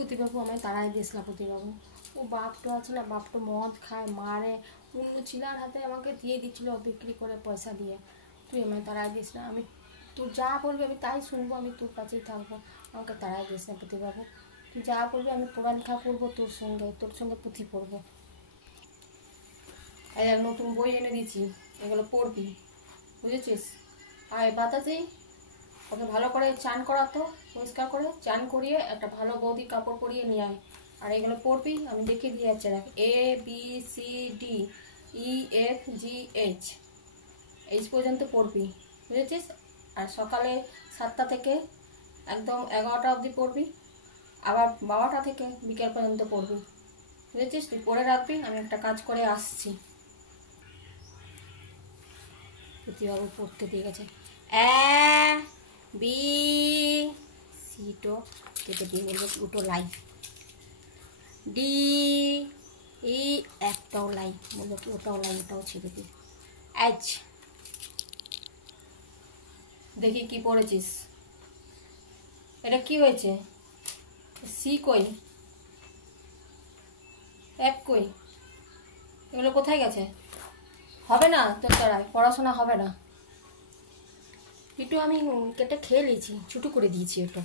প্রতিবাবু আমায় তাড়াই দিয়েছিল। প্রতিবাবু ও বাপটা আছে না, বাপটা মদ খায়, মারে, অন্য ছিলার হাতে আমাকে দিয়ে দিচ্ছিল বিক্রি করে পয়সা দিয়ে। তুই আমায় তাড়াই দিস না, আমি তুই যা বলবি আমি তাই শুনবো, আমি তোর কাছেই থাকবো, আমাকে তাড়াই দিস না প্রতিবাবু। তুই যা বলবি আমি পড়ালেখা করবো তোর সঙ্গে পুঁথি পড়বো। এই নতুন বই এনে দিয়েছি, এগুলো পড়বি, বুঝেছিস? আর বাতাসি ওকে ভালো করে চান করাতো, পরিষ্কার করে চান করিয়ে একটা ভালো বৌদি কাপড় পরিয়ে নিয়ে আয়। আর এগুলো পড়বি, আমি দেখিয়ে দিয়ে যাচ্ছি, দেখ ABCDEFGH এই পর্যন্ত পড়বি, বুঝেছিস? আর সকালে 7টা থেকে একদম 11টা অবধি পড়বি, আবার 12টা থেকে বিকেল পর্যন্ত পড়বি, বুঝেছিস? তুই পড়ে রাখবি, আমি একটা কাজ করে আসছি। প্রতিবাবু পড়তে দিয়ে গেছে। ABC কেটে দিয়ে বলবো দুটো লাইন, DE একটাও লাইন, বলবো কি ওটাও লাইন, ওটাও ছেড়ে দিই। H দেখি কি পড়েছিস, এটা কি হয়েছে? C কই, F কই, এগুলো কোথায় গেছে? হবে না তোর দ্বারায় পড়াশোনা হবে না। একটু আমি কেটে খেয়ে নিয়েছি, ছোটো করে দিয়েছি একটু।